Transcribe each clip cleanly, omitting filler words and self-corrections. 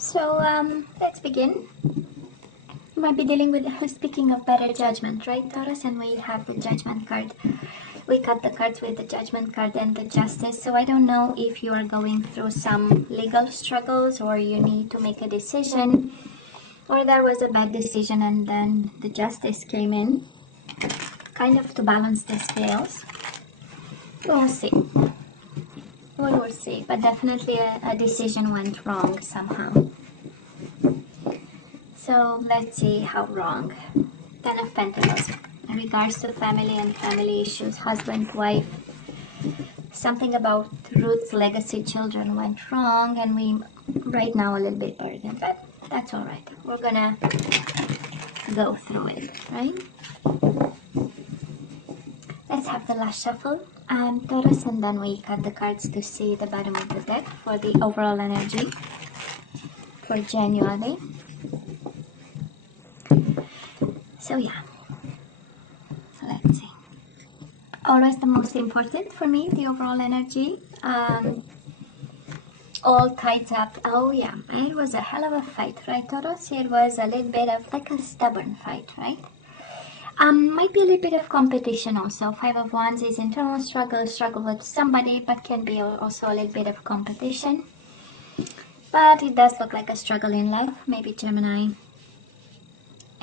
Let's begin. You might be dealing with, speaking of better judgment, right, Taurus? And we have the Judgment card. We cut the cards with the Judgment card and the Justice. So I don't know if you are going through some legal struggles, or you need to make a decision, or there was a bad decision and then the Justice came in, kind of to balance the scales. We'll see. We will see. But definitely a decision went wrong somehow. So let's see how wrong. Ten of Pentacles. In regards to family and family issues, husband, wife, something about roots, legacy, children went wrong, and we right now a little bit burdened, but that's all right. We're gonna go through it, right? Let's have the last shuffle, Taurus, and then we cut the cards to see the bottom of the deck for the overall energy for January. So yeah, so let's see. Always the most important for me, the overall energy. All tied up. Oh yeah, it was a hell of a fight, right, Taurus? It was a little bit of like a stubborn fight, right? Might be a little bit of competition also. Five of Wands is internal struggle with somebody, but can be also a little bit of competition. But it does look like a struggle in love, maybe Gemini.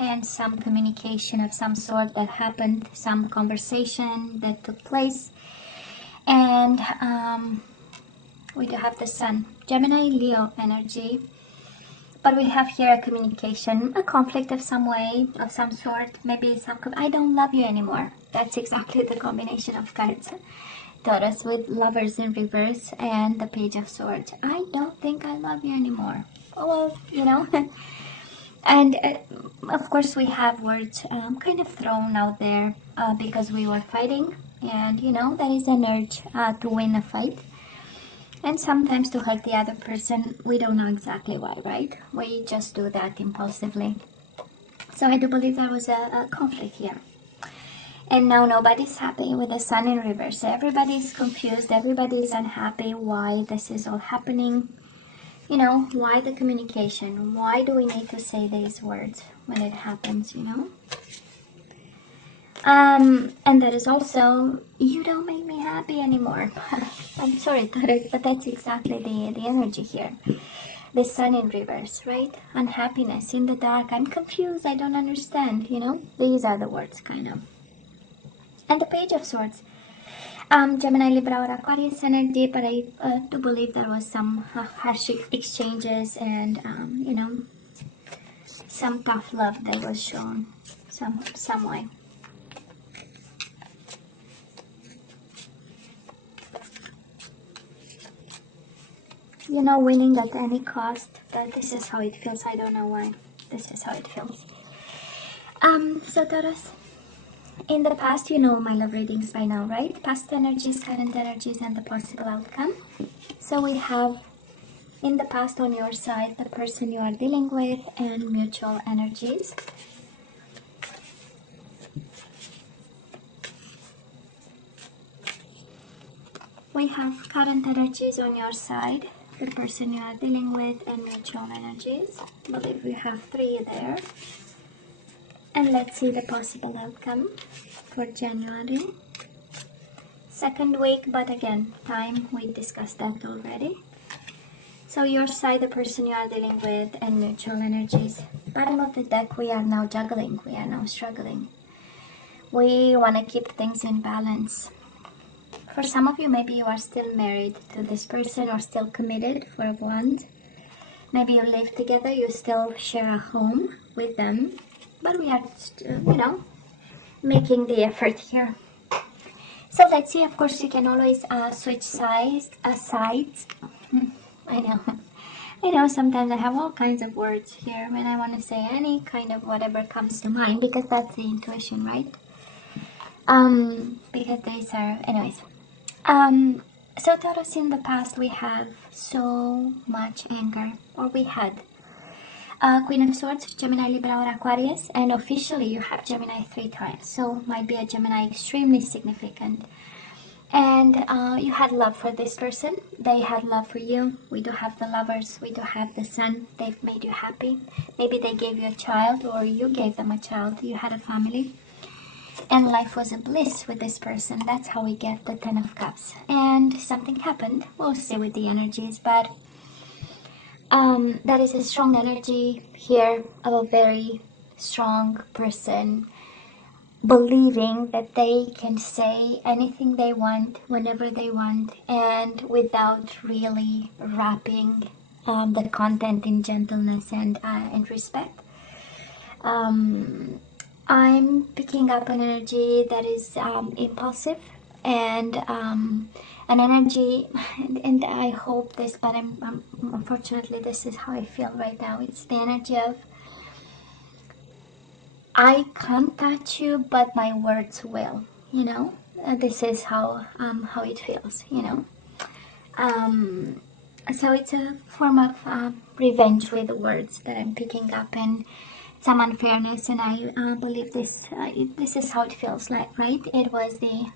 And some communication of some sort that happened, some conversation that took place. And we do have the Sun, Gemini, Leo energy. But we have here a communication, a conflict of some way, of some sort. Maybe I don't love you anymore. That's exactly the combination of cards. Taurus with Lovers in reverse and the Page of Swords. I don't think I love you anymore. Oh, well, you know. And of course we have words kind of thrown out there because we were fighting, and you know, there is an urge to win a fight, and sometimes to hurt the other person. We don't know exactly why, right? We just do that impulsively. So I do believe there was a conflict here, and now nobody's happy with the Sun in reverse. Everybody's confused, everybody's unhappy why this is all happening. You know, why the communication? Why do we need to say these words when it happens, you know? And there is also, you don't make me happy anymore. I'm sorry, Taurus, but that's exactly the energy here. The Sun in reverse, right? Unhappiness, in the dark, I'm confused, I don't understand, you know? These are the words, kind of. And the Page of Swords. Gemini, Libra, or Aquarius energy, but I do believe there was some harsh exchanges and, you know, some tough love that was shown some way. You know, winning at any cost, but this is how it feels. I don't know why. This is how it feels. So Taurus, in the past, you know my love readings by now, right? Past energies, current energies, and the possible outcome. So we have, in the past on your side, the person you are dealing with and mutual energies. We have current energies on your side, the person you are dealing with, and mutual energies. I believe we have 3 there. And let's see the possible outcome for January. Second week, but again, time, we discussed that already. So your side, the person you are dealing with, and mutual energies. Bottom of the deck, we are now juggling, we are now struggling. We want to keep things in balance. For some of you, maybe you are still married to this person or still committed, for a Wand. Maybe you live together, you still share a home with them. But we are, you know, making the effort here. So let's see, of course, you can always switch sides. I know, sometimes I have all kinds of words here when I want to say any kind of whatever comes to mind, because that's the intuition, right? Because these are, anyways. So Taurus, in the past, we have so much anger, or we had. Queen of Swords, Gemini, Libra, or Aquarius, and officially you have Gemini 3 times, so might be a Gemini extremely significant. And you had love for this person. They had love for you. We do have the Lovers. We do have the Sun. They've made you happy. Maybe they gave you a child, or you gave them a child. You had a family. And life was a bliss with this person. That's how we get the Ten of Cups. And something happened. We'll see with the energies. But that is a strong energy here of a very strong person believing that they can say anything they want whenever they want, and without really wrapping the content in gentleness and respect. I'm picking up an energy that is impulsive, and an energy, and I hope this, but I'm unfortunately this is how I feel right now. It's the energy of, I can't touch you, but my words will, you know. This is how it feels, you know. So it's a form of revenge with words that I'm picking up, and some unfairness, and I believe this is how it feels like, right? It was the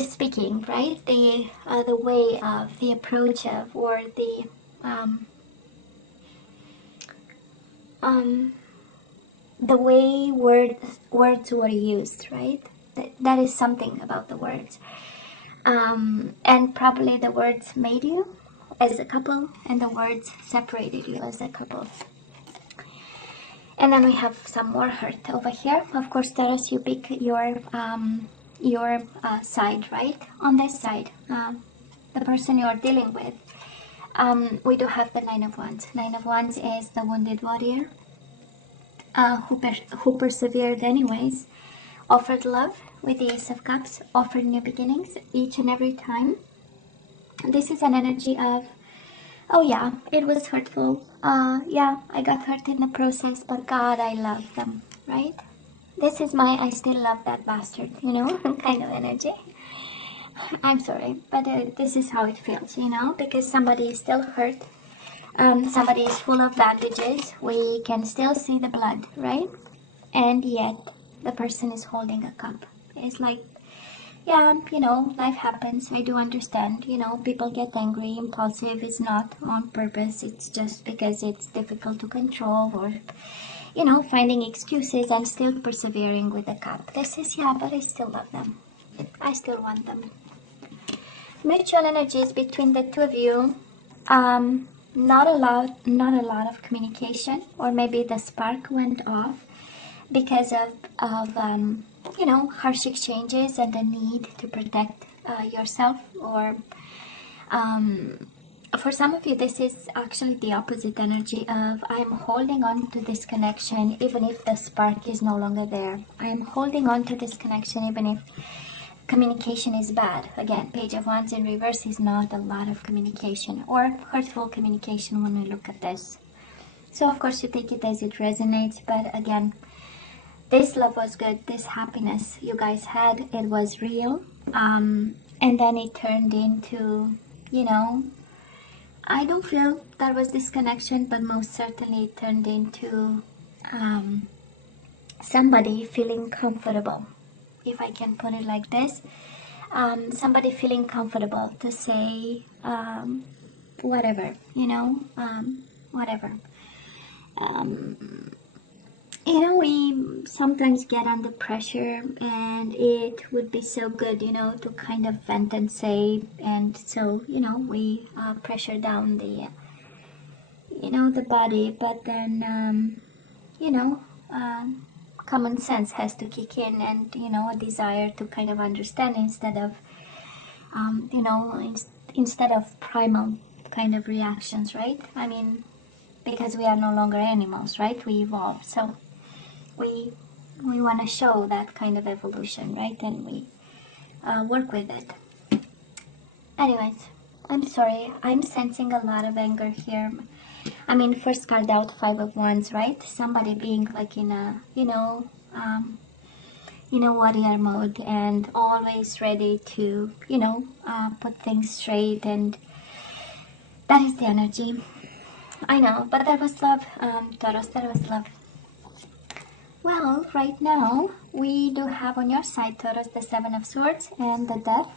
speaking, right? The way of the approach of, or the way words were used, right? That is something about the words, and probably the words made you as a couple, and the words separated you as a couple. And then we have some more hurt over here. Of course, Taurus, you pick your side, right? On this side, the person you are dealing with. We do have the Nine of Wands. Nine of Wands is the wounded warrior who persevered anyways, offered love with the Ace of Cups, offered new beginnings each and every time. This is an energy of, oh yeah, it was hurtful. Yeah, I got hurt in the process, but God, I love them, right? This is my I still love that bastard, you know, kind of energy. I'm sorry, but this is how it feels, you know, because somebody is still hurt. Somebody is full of bandages. We can still see the blood, right? And yet the person is holding a cup. It's like, yeah, you know, life happens. I do understand. You know, people get angry, impulsive. It's not on purpose. It's just because it's difficult to control, or, you know, finding excuses and still persevering with the cup. This is, yeah, but I still love them. I still want them. Mutual energies between the two of you. Not a lot of communication, or maybe the spark went off because of you know, harsh exchanges and the need to protect yourself, or for some of you this is actually the opposite energy of, I'm holding on to this connection even if the spark is no longer there. I'm holding on to this connection even if communication is bad. Again, Page of Wands in reverse is not a lot of communication, or hurtful communication when we look at this. So of course you take it as it resonates, but again, this love was good. This happiness you guys had, it was real. And then it turned into, you know, I don't feel there was this connection, but most certainly it turned into somebody feeling comfortable, if I can put it like this. Somebody feeling comfortable to say whatever, you know, whatever. You know, we sometimes get under pressure, and it would be so good, you know, to kind of vent and say, and so, you know, we pressure down the, you know, the body, but then, you know, common sense has to kick in, and, you know, a desire to kind of understand instead of, you know, instead of primal kind of reactions, right? I mean, because we are no longer animals, right? We evolve, so we want to show that kind of evolution, right? And we work with it. Anyways, I'm sorry, I'm sensing a lot of anger here. I mean, first card out, Five of Wands, right? Somebody being like in a, you know, warrior mode, and always ready to, you know, put things straight, and that is the energy. I know, but that was love, Taurus, that was love. Well, right now, we do have on your side, Taurus, the Seven of Swords and the Death,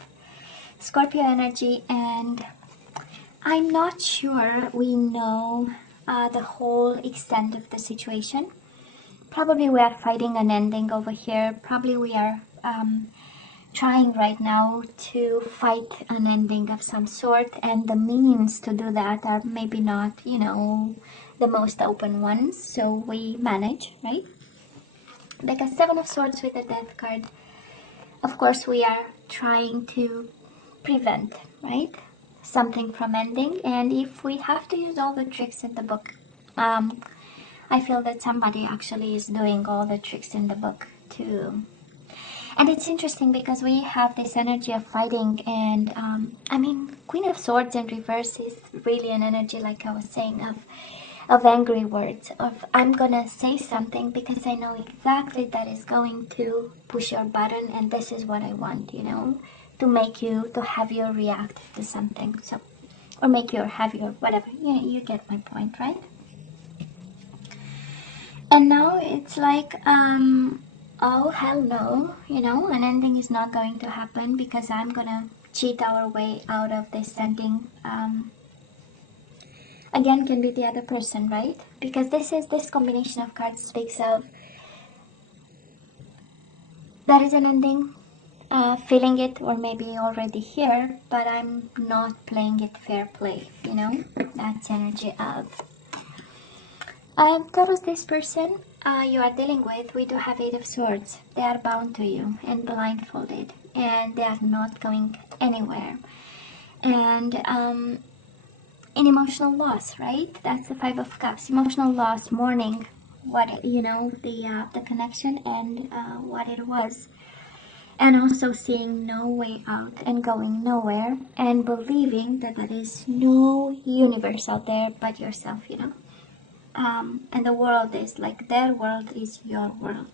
Scorpio energy, and I'm not sure we know the whole extent of the situation. Probably we are fighting an ending over here. Probably we are trying right now to fight an ending of some sort, and the means to do that are maybe not, you know, the most open ones. So we manage, right? Because Seven of Swords with the Death card, of course, we are trying to prevent, right, something from ending. And if we have to use all the tricks in the book, I feel that somebody actually is doing all the tricks in the book to. And it's interesting because we have this energy of fighting, and I mean, Queen of Swords in reverse is really an energy, like I was saying, of angry words, of I'm gonna say something because I know exactly that is going to push your button, and this is what I want, you know, to make you, to have you react to something, so, or make you, or have you, or whatever, you get my point, right? And now it's like, oh hell no, you know, an ending is not going to happen because I'm gonna cheat our way out of this ending. Again, can be the other person, right? Because this combination of cards speaks of there is an ending, feeling it, or maybe already here, but I'm not playing it fair play, you know? That's energy of. Taurus, this person you are dealing with, we do have Eight of Swords. They are bound to you and blindfolded, and they are not going anywhere. And in emotional loss, right? That's the Five of Cups. Emotional loss, mourning, what, you know, the connection and what it was, and also seeing no way out and going nowhere, and believing that there is no universe out there but yourself, you know. And the world is like, their world is your world,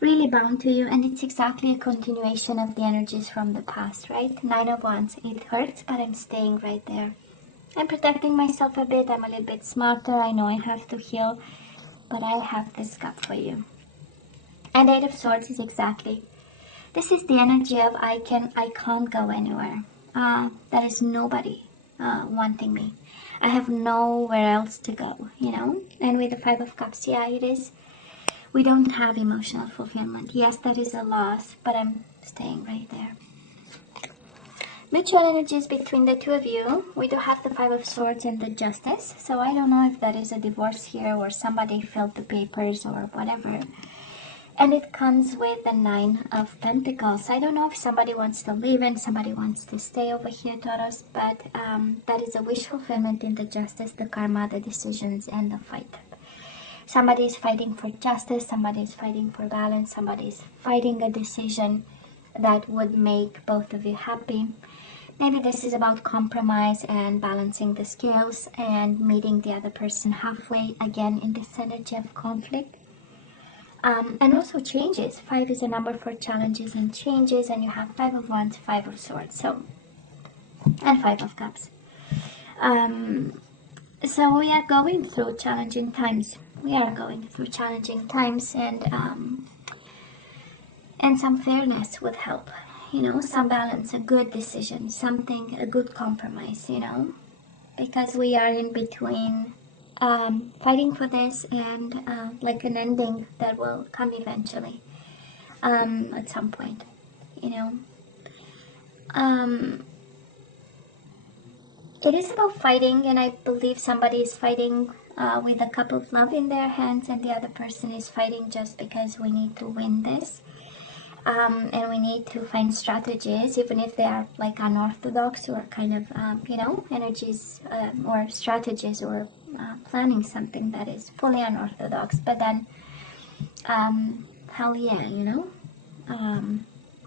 really bound to you. And it's exactly a continuation of the energies from the past, right? Nine of Wands. It hurts, but I'm staying right there. I'm protecting myself a bit. I'm a little bit smarter. I know I have to heal, but I have this cup for you. And Eight of Swords is exactly, this is the energy of I can't go anywhere. There is nobody wanting me. I have nowhere else to go, you know? And with the Five of Cups, yeah, it is. We don't have emotional fulfillment. Yes, that is a loss, but I'm staying right there. Mutual energies between the two of you. We do have the Five of Swords and the Justice. So I don't know if that is a divorce here or somebody filled the papers or whatever. And it comes with the Nine of Pentacles. I don't know if somebody wants to leave and somebody wants to stay over here, Taurus, but that is a wish fulfillment in the Justice, the Karma, the decisions, and the fight. Somebody is fighting for justice, somebody is fighting for balance, somebody is fighting a decision that would make both of you happy. Maybe this is about compromise and balancing the scales and meeting the other person halfway, again in this energy of conflict. And also changes. 5 is a number for challenges and changes, and you have 5 of Wands, 5 of Swords, so, and 5 of Cups. So we are going through challenging times. We are going through challenging times, and some fairness would help. You know, some balance, a good decision, something, a good compromise, you know, because we are in between fighting for this and like an ending that will come eventually at some point, you know. It is about fighting, and I believe somebody is fighting with a cup of love in their hands, and the other person is fighting just because we need to win this. And we need to find strategies, even if they are like unorthodox or kind of, you know, energies or strategies, or planning something that is fully unorthodox. But then, hell yeah, you know.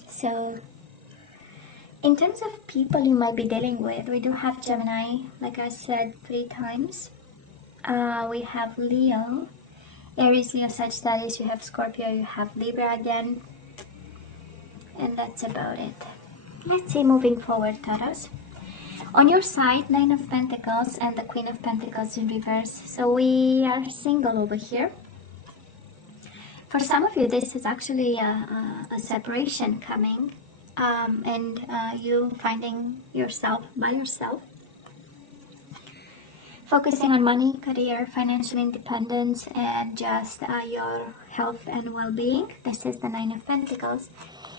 So, in terms of people you might be dealing with, we do have Gemini, like I said 3 times. We have Leo, Aries, Leo, Sagittarius, you have Scorpio, you have Libra again. And that's about it. Let's see, moving forward, Taurus. On your side, Nine of Pentacles and the Queen of Pentacles in reverse. So we are single over here. For some of you, this is actually a separation coming, and you finding yourself by yourself, focusing on money, career, financial independence, and just your health and well-being. This is the Nine of Pentacles.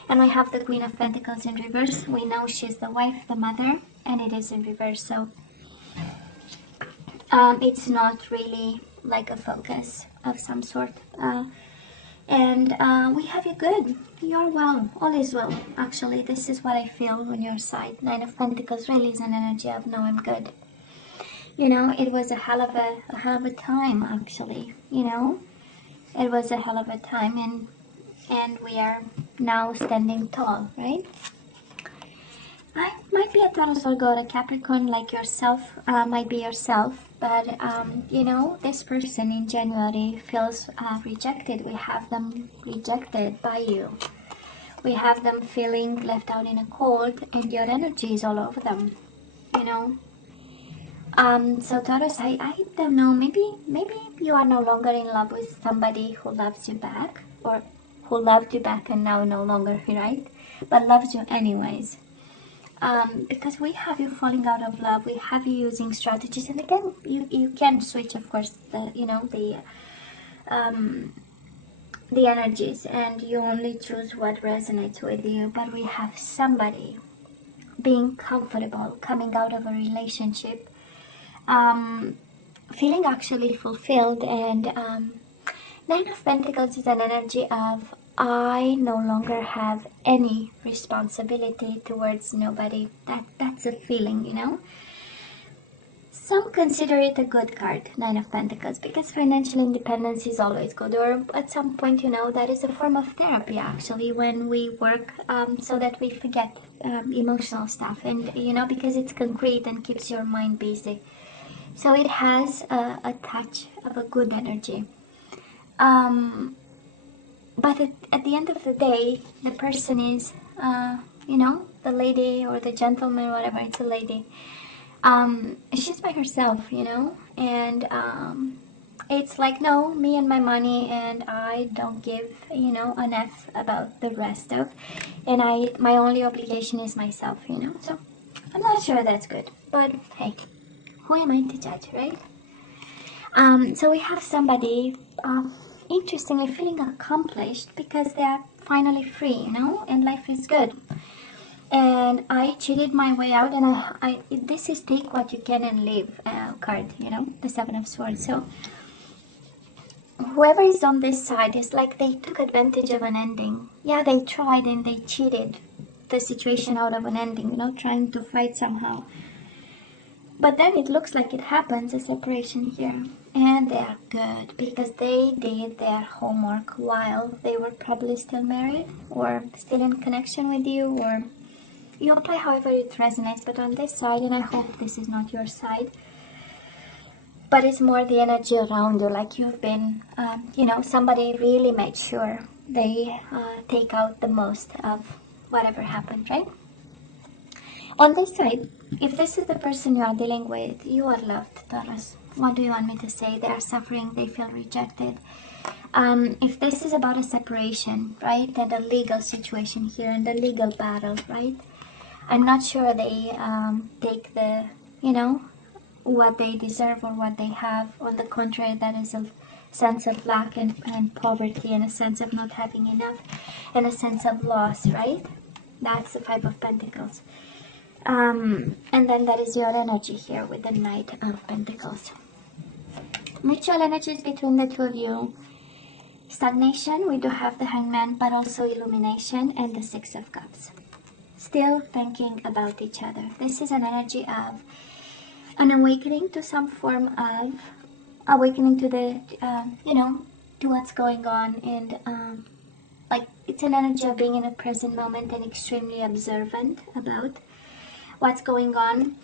And we have the Queen of Pentacles in reverse. We know she's the wife, the mother, and it is in reverse. So it's not really like a focus of some sort. And we have you good. You're well. All is well. Actually, this is what I feel on your side. Nine of Pentacles really is an energy of no, I'm good. You know, it was a hell of a time, actually. You know, it was a hell of a time, and we are now standing tall, right? I might be a Taurus Virgo or a Capricorn like yourself, might be yourself, but you know, this person in January feels rejected. We have them rejected by you. We have them feeling left out in a cold, and your energy is all over them, you know. So Taurus, I don't know, maybe you are no longer in love with somebody who loves you back, or who loved you back and now no longer, right? But loves you anyways. Because we have you falling out of love, we have you using strategies, and again, you can switch, of course, the energies, and you only choose what resonates with you. But we have somebody being comfortable, coming out of a relationship, feeling actually fulfilled, and Nine of Pentacles is an energy of I no longer have any responsibility towards nobody. That's a feeling, you know. Some consider it a good card, Nine of Pentacles, because financial independence is always good. Or at some point, you know, that is a form of therapy, actually, when we work so that we forget emotional stuff. And, you know, because it's concrete and keeps your mind busy. So it has a touch of a good energy. But at the end of the day, the person is, you know, the lady or the gentleman, whatever, it's a lady. She's by herself, you know, and it's like, no, me and my money, and I don't give, you know, an F about the rest of, and my only obligation is myself, you know. So I'm not sure that's good, but hey, who am I to judge, right? So we have somebody, interestingly, feeling accomplished because they are finally free, you know, and life is good. And I cheated my way out, and this is take what you can and leave card, you know, the Seven of Swords. So whoever is on this side is like they took advantage of an ending. Yeah, they tried and they cheated the situation out of an ending, you know, trying to fight somehow. But then it looks like it happens, a separation here. And they are good because they did their homework while they were probably still married or still in connection with you, or you apply however it resonates. But on this side, and I hope this is not your side, but it's more the energy around you, like you've been, you know, somebody really made sure they take out the most of whatever happened, right? On this side, if this is the person you are dealing with, you are loved, Taurus. What do you want me to say? They are suffering, they feel rejected. If this is about a separation, right, and a legal situation here, and a legal battle, right, I'm not sure they take the, you know, what they deserve or what they have. On the contrary, that is a sense of lack and poverty, and a sense of not having enough, and a sense of loss, right? That's the Five of Pentacles. And then that is your energy here with the Knight of Pentacles. Mutual energies between the two of you. Stagnation, we do have the Hangman, but also illumination, and the Six of Cups. Still thinking about each other. This is an energy of an awakening to some form of awakening to the, you know, to what's going on, and like it's an energy of being in a present moment and extremely observant about what's going on.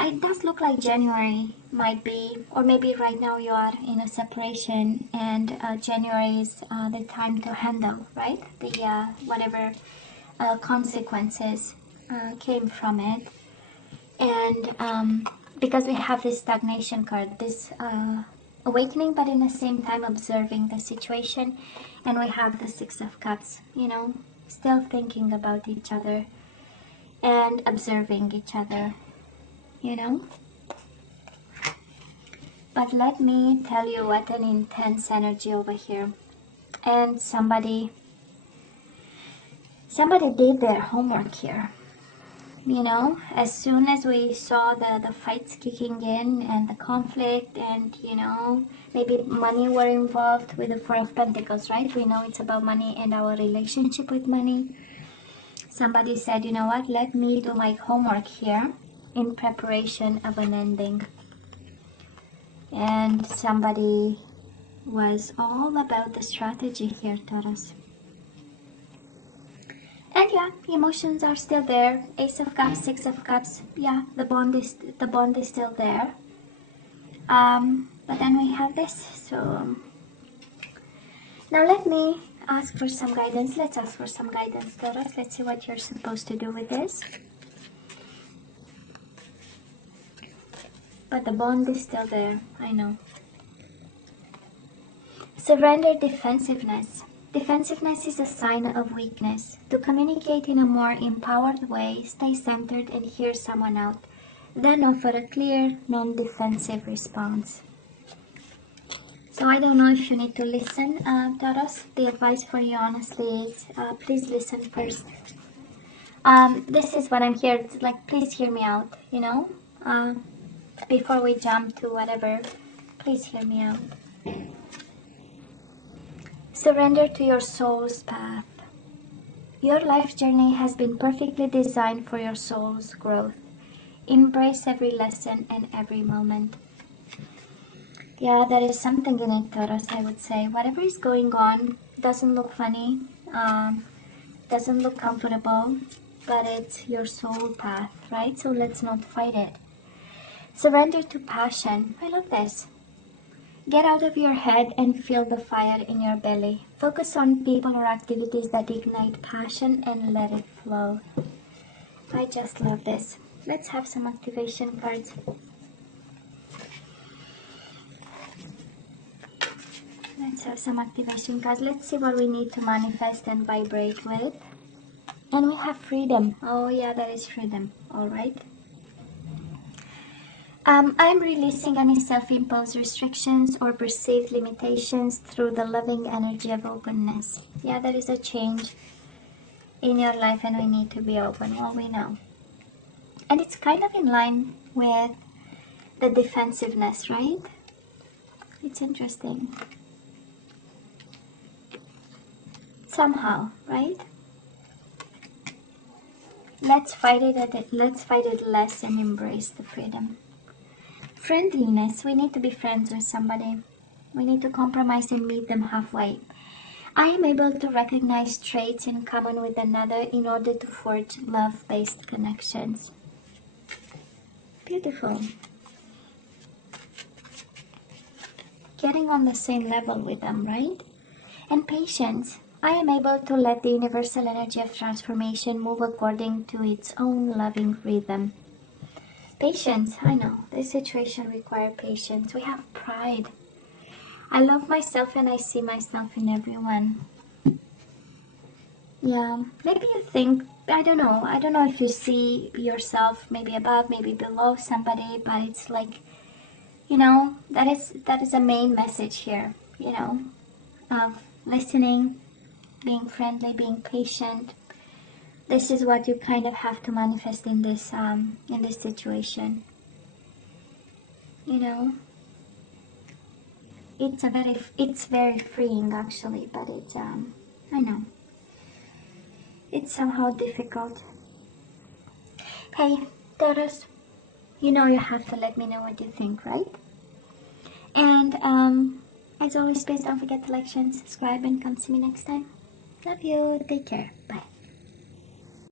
It does look like January might be, or maybe right now you are in a separation, and January is the time to handle, right? The whatever consequences came from it. And because we have this stagnation card, this awakening, but in the same time observing the situation. And we have the Six of Cups, you know, still thinking about each other and observing each other, you know. But let me tell you what an intense energy over here. And somebody did their homework here. You know, as soon as we saw the fights kicking in and the conflict, and you know, maybe money were involved with the Four of Pentacles, right? We know it's about money and our relationship with money. Somebody said, you know what, let me do my homework here in preparation of an ending. And somebody was all about the strategy here, Taurus. And yeah, emotions are still there. Ace of Cups, Six of Cups. Yeah, the bond is still there. But then we have this. So now let me ask for some guidance. Let's ask for some guidance, Taurus. Let's see what you're supposed to do with this. But the bond is still there. I know. Surrender defensiveness. Defensiveness is a sign of weakness. To communicate in a more empowered way, stay centered and hear someone out. Then offer a clear, non-defensive response. So I don't know if you need to listen, Taurus. The advice for you, honestly, is please listen first. This is what I'm here. It's like, please hear me out, you know. Before we jump to whatever, please hear me out. Surrender to your soul's path. Your life journey has been perfectly designed for your soul's growth. Embrace every lesson and every moment. Yeah, there is something in it, Taurus, I would say. Whatever is going on doesn't look funny, doesn't look comfortable, but it's your soul path, right? So let's not fight it. Surrender to passion. I love this. Get out of your head and feel the fire in your belly. Focus on people or activities that ignite passion and let it flow. I just love this. Let's have some activation cards. Let's have some activation cards. Let's see what we need to manifest and vibrate with. And we have freedom. Oh yeah, that is freedom. All right. I'm releasing any self-imposed restrictions or perceived limitations through the loving energy of openness. Yeah, there is a change in your life and we need to be open. Well, we know. And it's kind of in line with the defensiveness, right? It's interesting. Somehow, right? Let's fight it less and embrace the freedom. Friendliness. We need to be friends with somebody. We need to compromise and meet them halfway. I am able to recognize traits in common with another in order to forge love-based connections. Beautiful. Getting on the same level with them, right? And patience. I am able to let the universal energy of transformation move according to its own loving rhythm. Patience. I know. This situation requires patience. We have pride. I love myself and I see myself in everyone. Yeah. Maybe you think, I don't know if you see yourself maybe above, maybe below somebody, but it's like, you know, that is a main message here, you know, of listening, being friendly, being patient. This is what you kind of have to manifest in this situation. You know, it's very freeing actually, but it's I know it's somehow difficult. Hey, Taurus, you know you have to let me know what you think, right? And as always, please don't forget to like, share, and subscribe, and come see me next time. Love you. Take care. Bye.